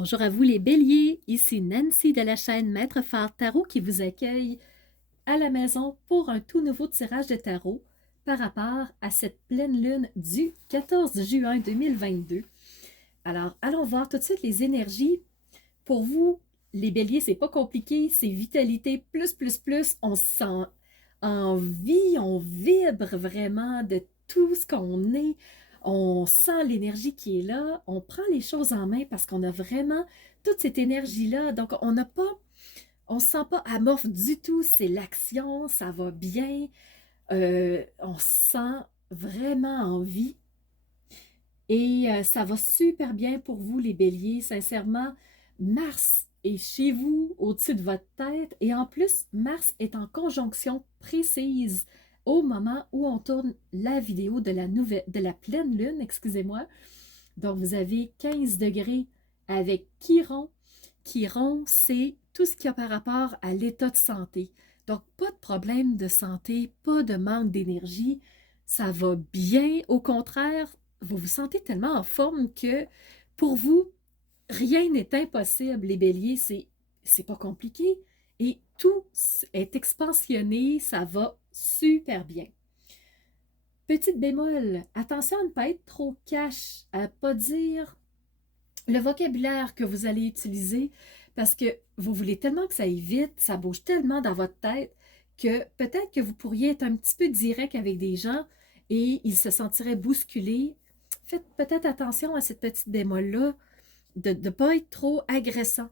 Bonjour à vous les béliers, ici Nancy de la chaîne Maître Phare Tarot qui vous accueille à la maison pour un tout nouveau tirage de tarot par rapport à cette pleine lune du 14 juin 2022. Alors, allons voir tout de suite les énergies. Pour vous, les béliers, c'est pas compliqué, c'est vitalité plus. On se sent en vie, on vibre vraiment de tout ce qu'on est. On sent l'énergie qui est là, on prend les choses en main parce qu'on a vraiment toute cette énergie-là. Donc, on se sent pas amorphe du tout. C'est l'action, ça va bien. On se sent vraiment en vie. Et ça va super bien pour vous, les béliers. Sincèrement, Mars est chez vous, au-dessus de votre tête. Et en plus, Mars est en conjonction précise au moment où on tourne la vidéo de la pleine lune, excusez-moi. Donc, vous avez 15 degrés avec Chiron. Chiron, c'est tout ce qui a par rapport à l'état de santé. Donc, pas de problème de santé, pas de manque d'énergie. Ça va bien. Au contraire, vous vous sentez tellement en forme que pour vous, rien n'est impossible. Les béliers, c'est pas compliqué. Et tout est expansionné, ça va super bien. Petite bémol, attention à ne pas être trop cash, à ne pas dire le vocabulaire que vous allez utiliser parce que vous voulez tellement que ça aille vite, ça bouge tellement dans votre tête que peut-être que vous pourriez être un petit peu direct avec des gens et ils se sentiraient bousculés. Faites peut-être attention à cette petite bémol-là de ne pas être trop agressant.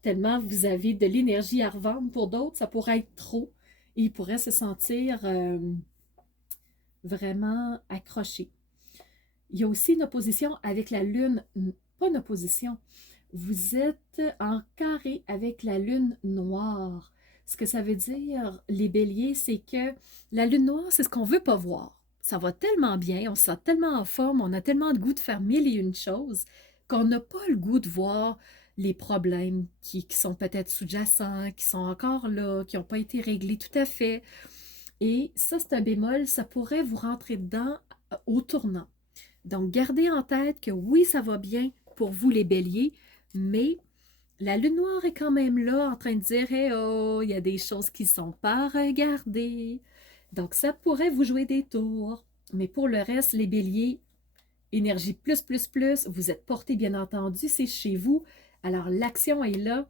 Tellement vous avez de l'énergie à revendre pour d'autres, ça pourrait être trop et ils pourraient se sentir vraiment accrochés. Il y a aussi une opposition avec la Lune, pas une opposition, vous êtes en carré avec la Lune noire. Ce que ça veut dire, les béliers, c'est que la Lune noire, c'est ce qu'on ne veut pas voir. Ça va tellement bien, on se sent tellement en forme, on a tellement de goût de faire mille et une choses qu'on n'a pas le goût de voir les problèmes qui sont peut-être sous-jacents, qui sont encore là, qui n'ont pas été réglés tout à fait. Et ça, c'est un bémol, ça pourrait vous rentrer dedans au tournant. Donc, gardez en tête que oui, ça va bien pour vous les béliers, mais la lune noire est quand même là en train de dire hey, oh, il y a des choses qui ne sont pas regardées. Donc, ça pourrait vous jouer des tours. Mais pour le reste, les béliers, énergie plus, vous êtes portés, bien entendu, c'est chez vous. Alors, l'action est là.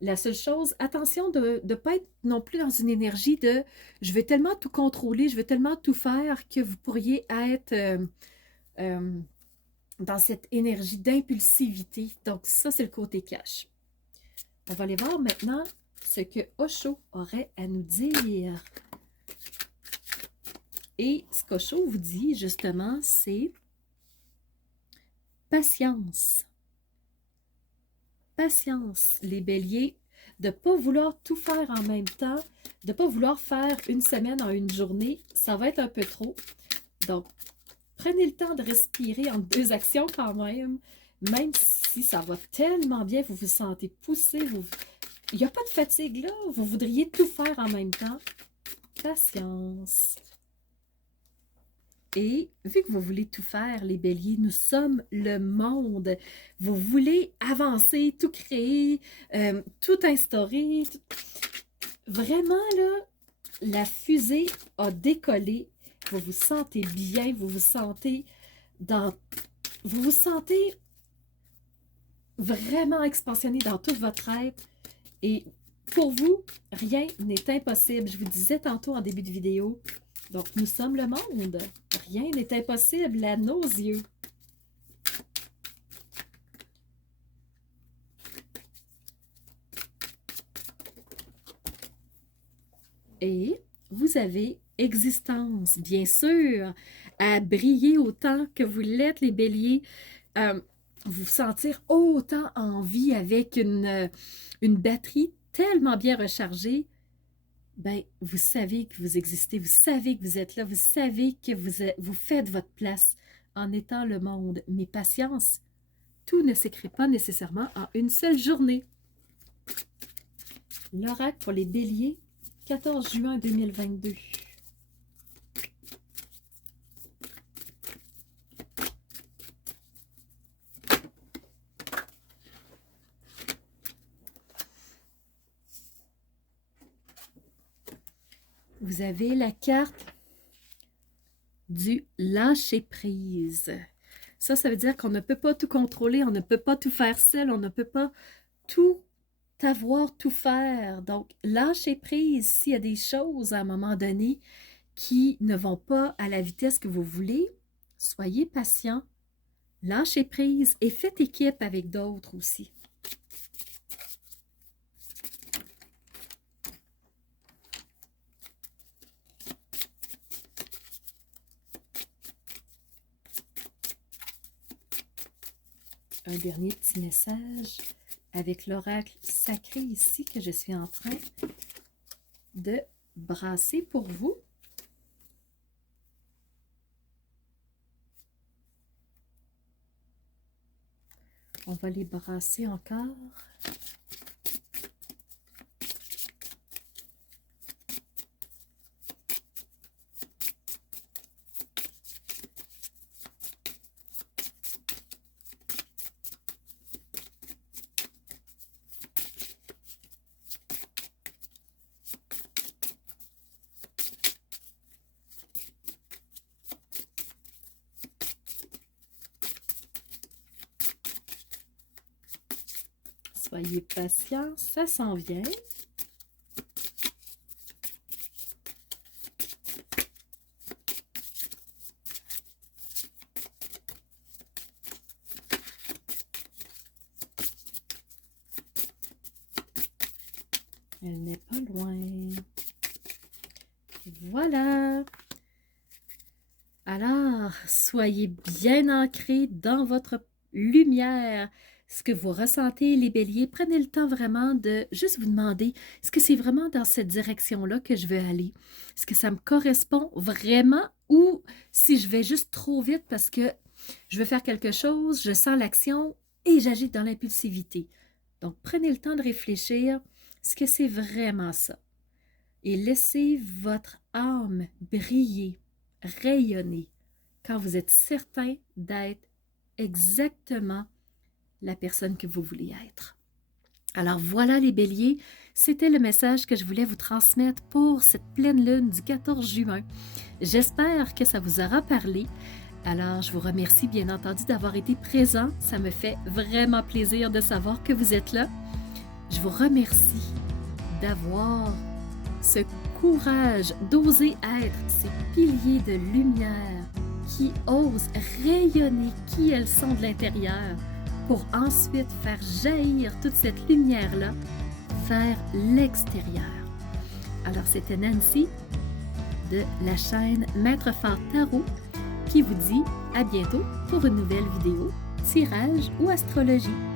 La seule chose, attention de ne pas être non plus dans une énergie de je veux tellement tout contrôler, je veux tellement tout faire que vous pourriez être euh, dans cette énergie d'impulsivité. Donc, ça, c'est le côté cash. On va aller voir maintenant ce que Osho aurait à nous dire. Et ce qu'Osho vous dit, justement, c'est patience. Patience, les béliers, de ne pas vouloir tout faire en même temps, de ne pas vouloir faire une semaine en une journée, ça va être un peu trop. Donc, prenez le temps de respirer entre deux actions quand même si ça va tellement bien, vous vous sentez poussé, il n'y a pas de fatigue là, vous voudriez tout faire en même temps. Patience. Et vu que vous voulez tout faire, les béliers, nous sommes le monde. Vous voulez avancer, tout créer, tout instaurer. Vraiment, là, la fusée a décollé. Vous vous sentez bien, vous vous sentez vraiment expansionné dans toute votre être. Et pour vous, rien n'est impossible. Je vous disais tantôt en début de vidéo, donc nous sommes le monde. Rien n'est impossible à nos yeux. Et vous avez existence, bien sûr, à briller autant que vous l'êtes, les béliers. Vous sentir autant en vie avec une batterie tellement bien rechargée. Ben, vous savez que vous existez, vous savez que vous êtes là, vous savez que vous faites votre place en étant le monde. Mais patience, tout ne s'écrit pas nécessairement en une seule journée. L'oracle pour les béliers, 14 juin 2022. vous avez la carte du lâcher-prise. Ça veut dire qu'on ne peut pas tout contrôler, on ne peut pas tout faire seul, on ne peut pas tout avoir, tout faire. Donc, lâcher prise s'il y a des choses à un moment donné qui ne vont pas à la vitesse que vous voulez. Soyez patient, lâchez prise et faites équipe avec d'autres aussi. Un dernier petit message avec l'oracle sacré ici que je suis en train de brasser pour vous. On va les brasser encore. Soyez patient, ça s'en vient. Elle n'est pas loin. Voilà. Alors, soyez bien ancrés dans votre lumière. Ce que vous ressentez, les béliers, prenez le temps vraiment de juste vous demander, est-ce que c'est vraiment dans cette direction-là que je veux aller? Est-ce que ça me correspond vraiment ou si je vais juste trop vite parce que je veux faire quelque chose, je sens l'action et j'agis dans l'impulsivité? Donc, prenez le temps de réfléchir, est-ce que c'est vraiment ça? Et laissez votre âme briller, rayonner quand vous êtes certain d'être exactement la personne que vous voulez être. Alors voilà les béliers, c'était le message que je voulais vous transmettre pour cette pleine lune du 14 juin. J'espère que ça vous aura parlé. Alors je vous remercie bien entendu d'avoir été présent. Ça me fait vraiment plaisir de savoir que vous êtes là. Je vous remercie d'avoir ce courage d'oser être ces piliers de lumière qui osent rayonner qui elles sont de l'intérieur pour ensuite faire jaillir toute cette lumière-là vers l'extérieur. Alors, c'était Nancy de la chaîne Maître Phare Tarot qui vous dit à bientôt pour une nouvelle vidéo, tirage ou astrologie.